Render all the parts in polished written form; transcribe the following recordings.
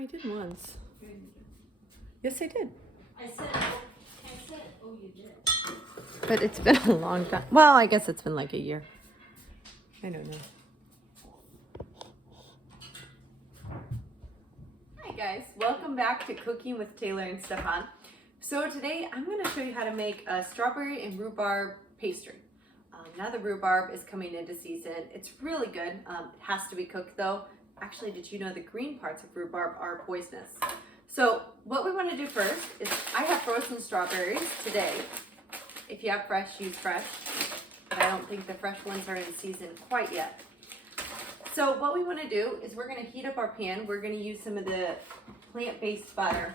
I did once. Yes, I did. I said, oh, you did. But it's been a long time. Well, I guess it's been like a year. I don't know. Hi guys, welcome back to Cooking with Taylor and Stefan. So today I'm going to show you how to make a strawberry and rhubarb pastry. Now the rhubarb is coming into season. It's really good. It has to be cooked though. Actually, did you know the green parts of rhubarb are poisonous? So what we want to do first is I have frozen strawberries today. If you have fresh, use fresh. But I don't think the fresh ones are in season quite yet. So what we want to do is we're going to heat up our pan. We're going to use some of the plant-based butter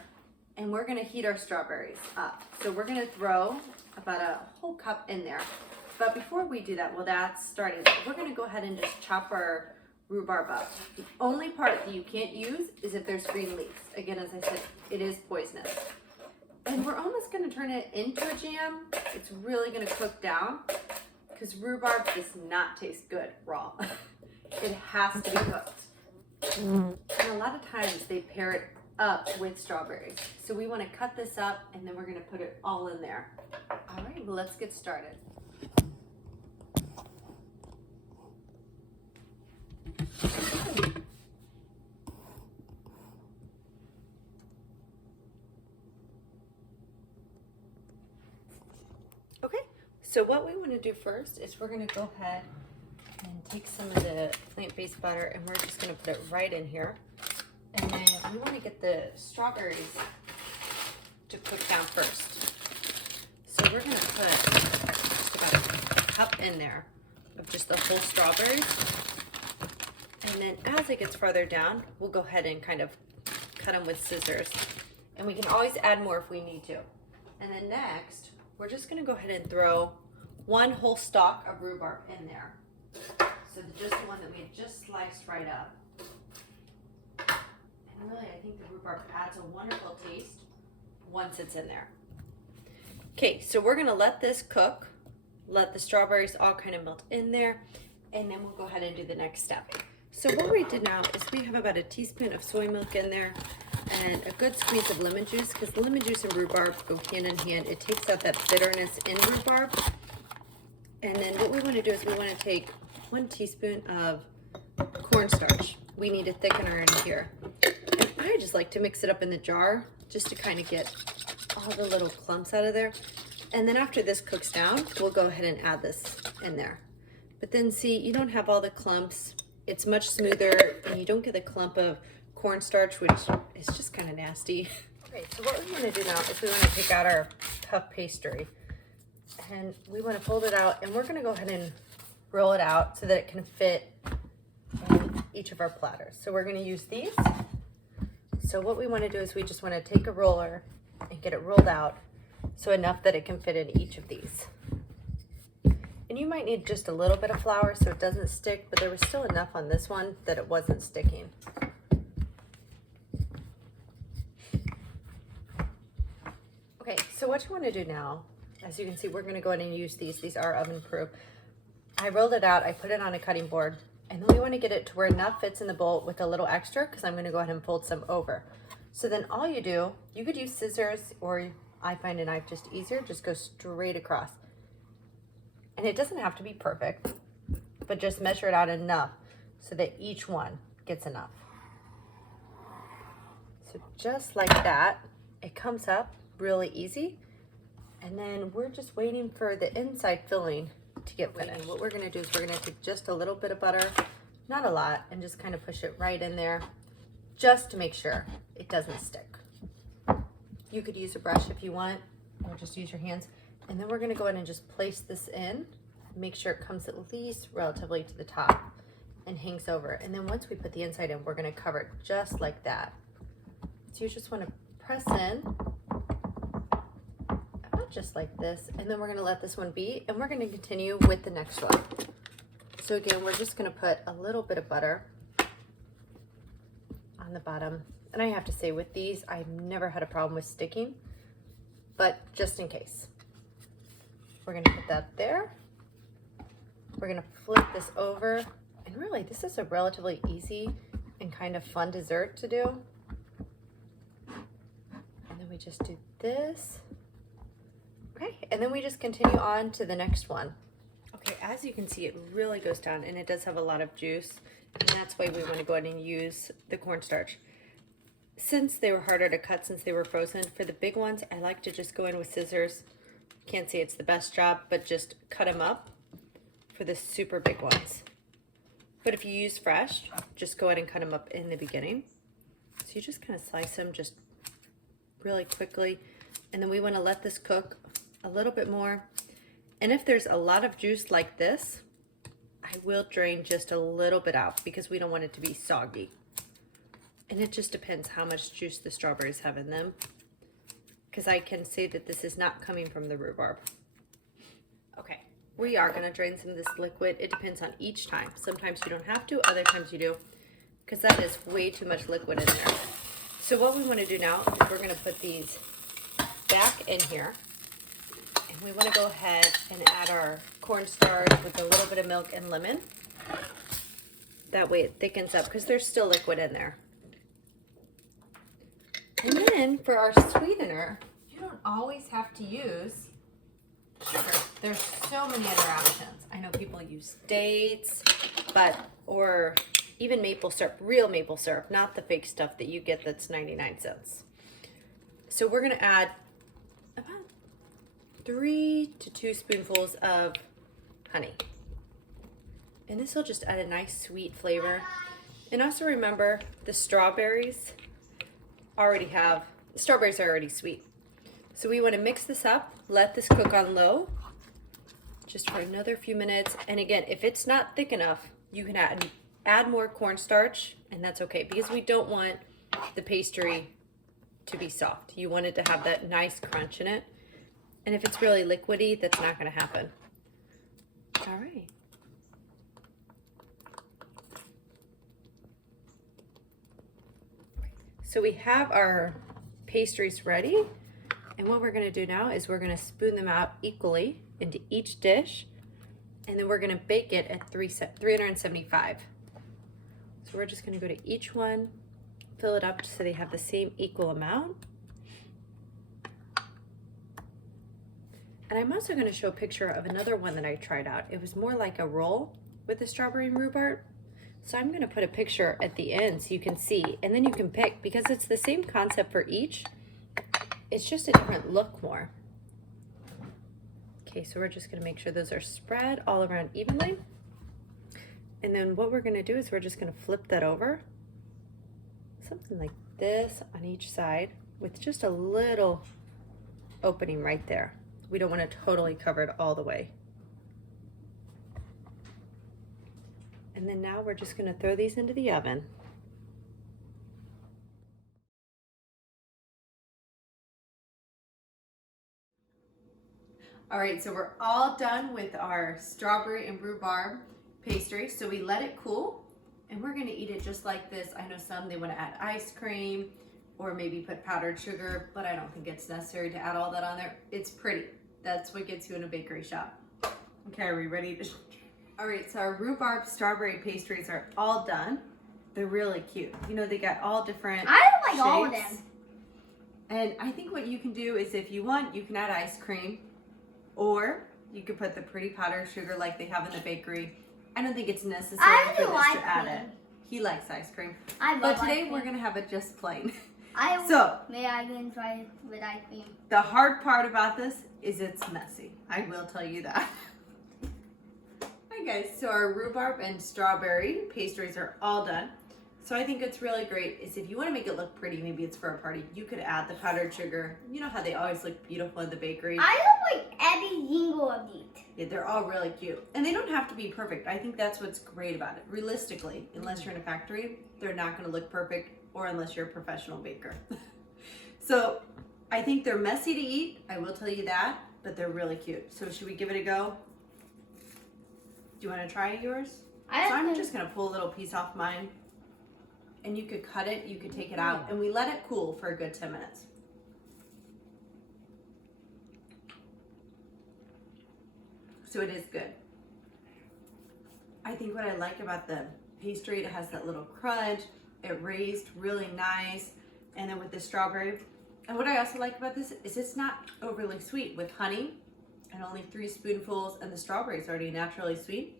and we're going to heat our strawberries up. So we're going to throw about a whole cup in there. But before we do that, well, that's starting. We're going to go ahead and just chop our rhubarb up. The only part that you can't use is if there's green leaves. Again, as I said, it is poisonous. And we're almost going to turn it into a jam. It's really going to cook down because rhubarb does not taste good raw. It has to be cooked. And a lot of times they pair it up with strawberries. So we want to cut this up and then we're going to put it all in there. All right, well, let's get started. Okay, so what we want to do first is we're going to go ahead and take some of the plant-based butter and we're just going to put it right in here. And then we want to get the strawberries to cook down first. So we're going to put just about a cup in there of just the whole strawberries. And then as it gets farther down, we'll go ahead and kind of cut them with scissors. And we can always add more if we need to. And then next, we're just going to go ahead and throw one whole stalk of rhubarb in there. So just the one that we had just sliced right up. And really, I think the rhubarb adds a wonderful taste once it's in there. Okay, so we're going to let this cook. Let the strawberries all kind of melt in there. And then we'll go ahead and do the next step. So what we did now is we have about a teaspoon of soy milk in there and a good squeeze of lemon juice because lemon juice and rhubarb go hand in hand. It takes out that bitterness in rhubarb. And then what we want to do is we want to take 1 teaspoon of cornstarch. We need a thickener in here. And I just like to mix it up in the jar just to kind of get all the little clumps out of there. And then after this cooks down, we'll go ahead and add this in there. But then see, you don't have all the clumps. It's much smoother and you don't get the clump of cornstarch, which is just kind of nasty. Okay, so what we want to do now is we want to take out our puff pastry and we want to fold it out and we're going to go ahead and roll it out so that it can fit in each of our platters. So we're going to use these. So what we want to do is we just want to take a roller and get it rolled out so enough that it can fit in each of these. And you might need just a little bit of flour so it doesn't stick, but there was still enough on this one that it wasn't sticking. Okay, so what you want to do now, as you can see, we're going to go ahead and use these. These are oven proof. I rolled it out, I put it on a cutting board, and then we want to get it to where enough fits in the bowl with a little extra because I'm going to go ahead and fold some over. So then all you do, you could use scissors or I find a knife just easier, just go straight across. And it doesn't have to be perfect, but just measure it out enough so that each one gets enough. So just like that, it comes up really easy. And then we're just waiting for the inside filling to get finished. What we're gonna do is we're gonna take just a little bit of butter, not a lot, and just kind of push it right in there just to make sure it doesn't stick. You could use a brush if you want, or just use your hands. And then we're gonna go ahead and just place this in, make sure it comes at least relatively to the top and hangs over. And then once we put the inside in, we're gonna cover it just like that. So you just wanna press in, about just like this, and then we're gonna let this one be, and we're gonna continue with the next one. So again, we're just gonna put a little bit of butter on the bottom. And I have to say with these, I've never had a problem with sticking, but just in case. We're gonna put that there. We're gonna flip this over. And really, this is a relatively easy and kind of fun dessert to do. we just do this. Okay, and then we just continue on to the next one. Okay, as you can see, it really goes down and it does have a lot of juice, and that's why we want to go ahead and use the cornstarch. Since they were harder to cut since they were frozen, for the big ones, I like to just go in with scissors. Can't say it's the best job, but just cut them up for the super big ones. But if you use fresh, just go ahead and cut them up in the beginning. So you just kind of slice them just really quickly. And then we want to let this cook a little bit more. And if there's a lot of juice like this, I will drain just a little bit out because we don't want it to be soggy. And it just depends how much juice the strawberries have in them, because I can say that this is not coming from the rhubarb. Okay, we are gonna drain some of this liquid. It depends on each time. Sometimes you don't have to, other times you do, because that is way too much liquid in there. So what we wanna do now is we're gonna put these back in here, and we wanna go ahead and add our cornstarch with a little bit of milk and lemon. That way it thickens up, because there's still liquid in there. And then for our sweetener, you don't always have to use sugar. There's so many other options. I know people use dates, or even maple syrup, real maple syrup, not the fake stuff that you get that's 99 cents. So we're gonna add about 3 to 2 spoonfuls of honey. And this will just add a nice sweet flavor. And also remember, the strawberries are already sweet. So we want to mix this up, let this cook on low just for another few minutes. And again, if it's not thick enough, you can add more cornstarch, and that's okay, because we don't want the pastry to be soft. You want it to have that nice crunch in it. And if it's really liquidy, that's not going to happen. All right. So we have our pastries ready, and what we're gonna do now is we're gonna spoon them out equally into each dish, and then we're gonna bake it at 375. So we're just gonna go to each one, fill it up so they have the same equal amount. And I'm also gonna show a picture of another one that I tried out. It was more like a roll with the strawberry and rhubarb. So I'm gonna put a picture at the end so you can see, and then you can pick, because it's the same concept for each. It's just a different look more. Okay, so we're just gonna make sure those are spread all around evenly. And then what we're gonna do is we're just gonna flip that over. Something like this on each side with just a little opening right there. We don't wanna totally cover it all the way. And then now we're just gonna throw these into the oven. All right, so we're all done with our strawberry and rhubarb pastry. So we let it cool, and we're gonna eat it just like this. I know some, they wanna add ice cream or maybe put powdered sugar, but I don't think it's necessary to add all that on there. It's pretty. That's what gets you in a bakery shop. Okay, are we ready to? All right, so our rhubarb strawberry pastries are all done. They're really cute. You know, they got all different I don't like shapes. all of them. And I think what you can do is, if you want, you can add ice cream, or you could put the pretty powdered sugar like they have in the bakery. I don't think it's necessary for this to add it. He likes ice cream. But today we're gonna have it just plain. May I even try it with ice cream? The hard part about this is it's messy. I will tell you that. Hi guys, so our rhubarb and strawberry pastries are all done. So I think it's really great is if you want to make it look pretty, maybe it's for a party, you could add the powdered sugar. You know how they always look beautiful in the bakery. I don't like every single of these. Yeah, they're all really cute. And they don't have to be perfect. I think that's what's great about it. Realistically, unless you're in a factory, they're not going to look perfect, or unless you're a professional baker. So I think they're messy to eat, I will tell you that, but they're really cute. So should we give it a go? Do you want to try yours? So I'm just going to pull a little piece off mine. And you could cut it, you could take it out, and we let it cool for a good 10 minutes. So it is good. I think what I like about the pastry, it has that little crunch, it raised really nice, and then with the strawberry, And what I also like about this is it's not overly sweet. With honey and only 3 spoonfuls and the strawberries already naturally sweet,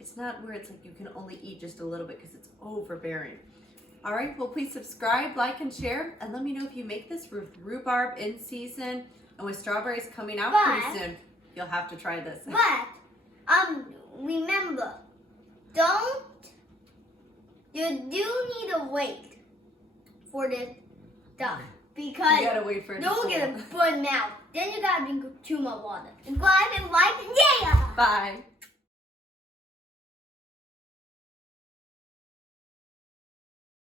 it's not where it's like you can only eat just a little bit because it's overbearing. All right, well, please subscribe, like, and share, and let me know if you make this with rhubarb in season and with strawberries coming out pretty soon. You'll have to try this. But remember, you do need to wait for this stuff because You gotta wait for it to don't cool. get a burn mouth. Then you gotta drink too much water. Subscribe and like, yeah. Bye.